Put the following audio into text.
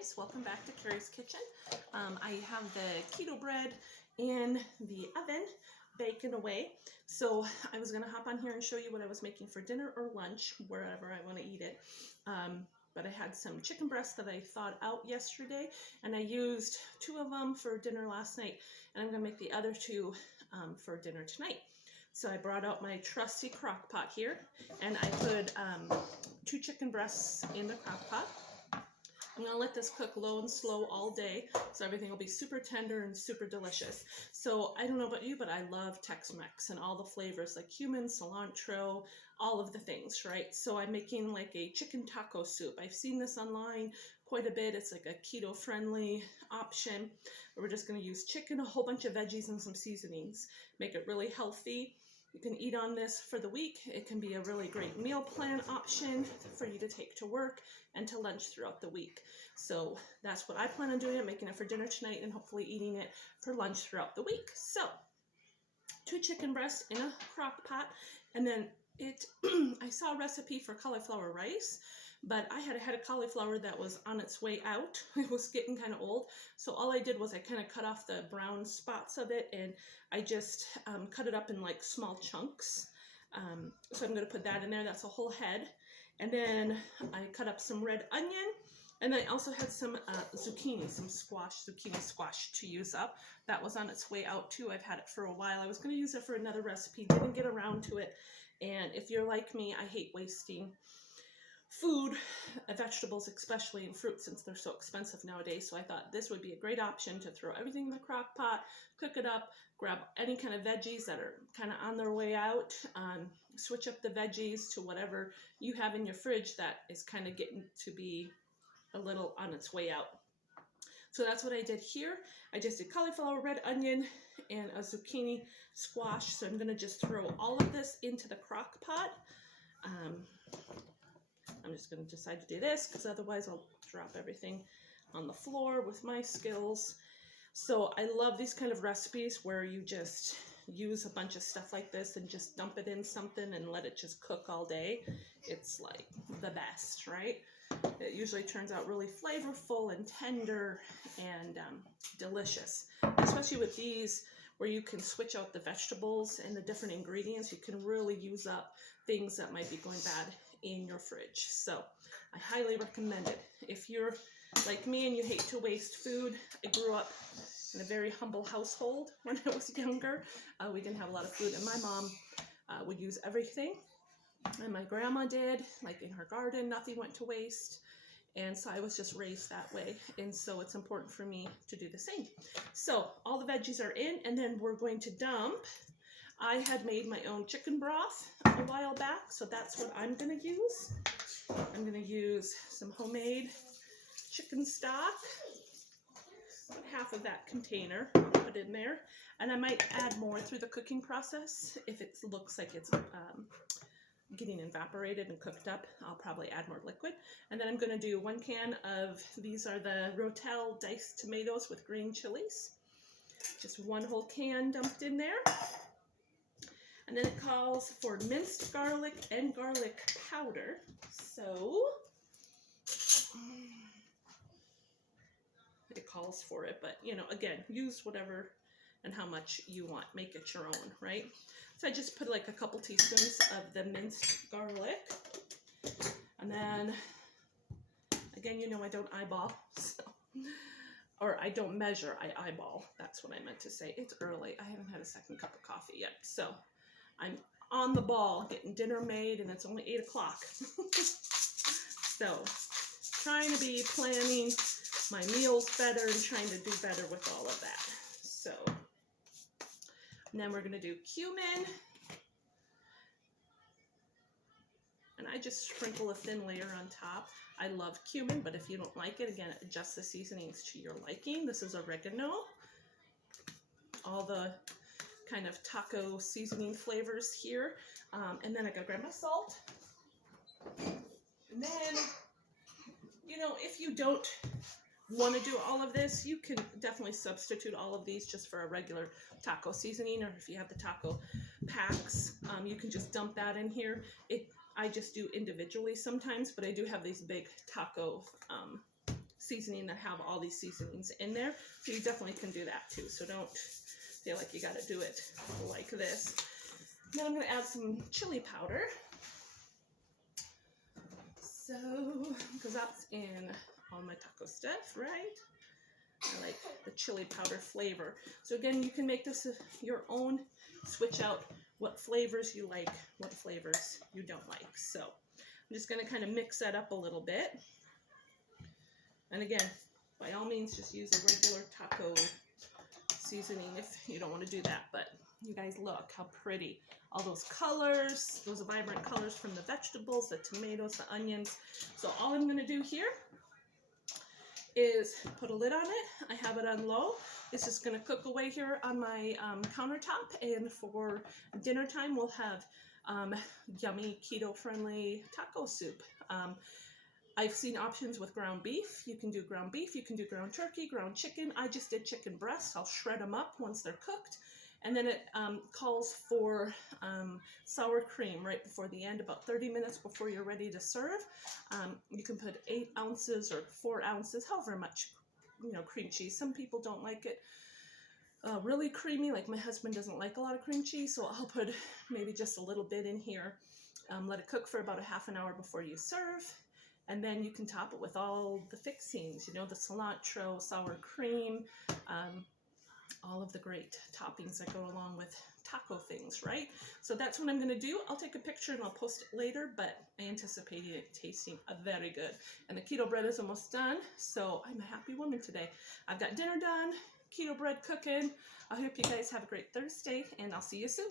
guys, welcome back to Carrie's Kitchen. I have the keto bread in the oven baking away. So I was going to hop on here and show you what I was making for dinner or lunch, wherever I want to eat it. But I had some chicken breasts that I thawed out yesterday, and I used 2 of them for dinner last night, and I'm going to make the other 2 for dinner tonight. So I brought out my trusty crock pot here, and I put 2 chicken breasts in the crock pot. I'm going to let this cook low and slow all day, so everything will be super tender and super delicious. So I don't know about you, but I love Tex-Mex and all the flavors like cumin, cilantro, all of the things, right? So I'm making like a chicken taco soup. I've seen this online quite a bit. It's like a keto-friendly option. We're just going to use chicken, a whole bunch of veggies, and some seasonings. Make it really healthy. You can eat on this for the week. It can be a really great meal plan option for you to take to work and to lunch throughout the week. So that's what I plan on doing. I'm making it for dinner tonight and hopefully eating it for lunch throughout the week. So 2 chicken breasts in a crock pot, and then I saw a recipe for cauliflower rice, but I had a head of cauliflower that was on its way out. It was getting kind of old. So all I did was I kind of cut off the brown spots of it, and I just cut it up in like small chunks. So I'm going to put that in there. That's a whole head. And then I cut up some red onion. And I also had some zucchini, some zucchini squash to use up. That was on its way out too. I've had it for a while. I was going to use it for another recipe. Didn't get around to it. And if you're like me, I hate wasting food, vegetables especially, and fruit since they're so expensive nowadays. So I thought this would be a great option to throw everything in the crock pot, cook it up, grab any kind of veggies that are kind of on their way out, switch up the veggies to whatever you have in your fridge that is kind of getting to be a little on its way out. So that's what I did here. I just did cauliflower, red onion, and a zucchini squash. So I'm going to just throw all of this into the crock pot. I'm just going to decide to do this because otherwise I'll drop everything on the floor with my skills. So I love these kind of recipes where you just use a bunch of stuff like this and just dump it in something and let it just cook all day. It's like the best, right? It usually turns out really flavorful and tender and delicious, especially with these where you can switch out the vegetables and the different ingredients. You can really use up things that might be going bad in your fridge. So I highly recommend it. If you're like me and you hate to waste food, I grew up in a very humble household when I was younger. We didn't have a lot of food, and my mom would use everything. And my grandma did, like in her garden, nothing went to waste. And so I was just raised that way. And so it's important for me to do the same. So all the veggies are in, and then we're going to dump. I had made my own chicken broth a while back, so that's what I'm going to use. I'm going to use some homemade chicken stock. Put half of that container, put in there. And I might add more through the cooking process if it looks like it's getting evaporated and cooked up. I'll probably add more liquid. And then I'm going to do 1 can of, these are the Rotel diced tomatoes with green chilies. Just 1 whole can dumped in there. And then it calls for minced garlic and garlic powder. So it calls for it, but you know, again, use whatever and how much you want. Make it your own, right? So I just put like a couple teaspoons of the minced garlic. And then, again, you know I don't eyeball, so, or I don't measure, I eyeball. That's what I meant to say. It's early. I haven't had a second cup of coffee yet. So I'm on the ball getting dinner made, and it's only 8 o'clock. So trying to be planning my meals better and trying to do better with all of that. So, and then we're going to do cumin. And I just sprinkle a thin layer on top. I love cumin, but if you don't like it, again, adjust the seasonings to your liking. This is oregano. All the kind of taco seasoning flavors here. And then I gotta grab my salt. And then, you know, if you don't want to do all of this, you can definitely substitute all of these just for a regular taco seasoning, or if you have the taco packs, you can just dump that in here. I just do individually sometimes, but I do have these big taco seasoning that have all these seasonings in there. So you definitely can do that too. So don't feel like you got to do it like this. Then I'm going to add some chili powder. So, because that's in all my taco stuff, right? I like the chili powder flavor. So again, you can make this your own. Switch out what flavors you like, what flavors you don't like. So I'm just going to kind of mix that up a little bit. And again, by all means, just use a regular taco seasoning if you don't want to do that. But you guys, look how pretty. All those colors, those vibrant colors from the vegetables, the tomatoes, the onions. So all I'm going to do here is put a lid on it. I have it on low. It's just going to cook away here on my countertop. And for dinner time, we'll have yummy keto-friendly taco soup. I've seen options with ground beef. You can do ground beef, you can do ground turkey, ground chicken. I just did chicken breasts. I'll shred them up once they're cooked. And then it calls for sour cream right before the end, about 30 minutes before you're ready to serve. You can put 8 ounces or 4 ounces, however much, cream cheese. Some people don't like it really creamy, like my husband doesn't like a lot of cream cheese, so I'll put maybe just a little bit in here. Let it cook for about a half an hour before you serve. And then you can top it with all the fixings, the cilantro, sour cream, all of the great toppings that go along with taco things, right? So that's what I'm going to do. I'll take a picture and I'll post it later, but I anticipate it tasting very good. And the keto bread is almost done, so I'm a happy woman today. I've got dinner done, keto bread cooking. I hope you guys have a great Thursday, and I'll see you soon.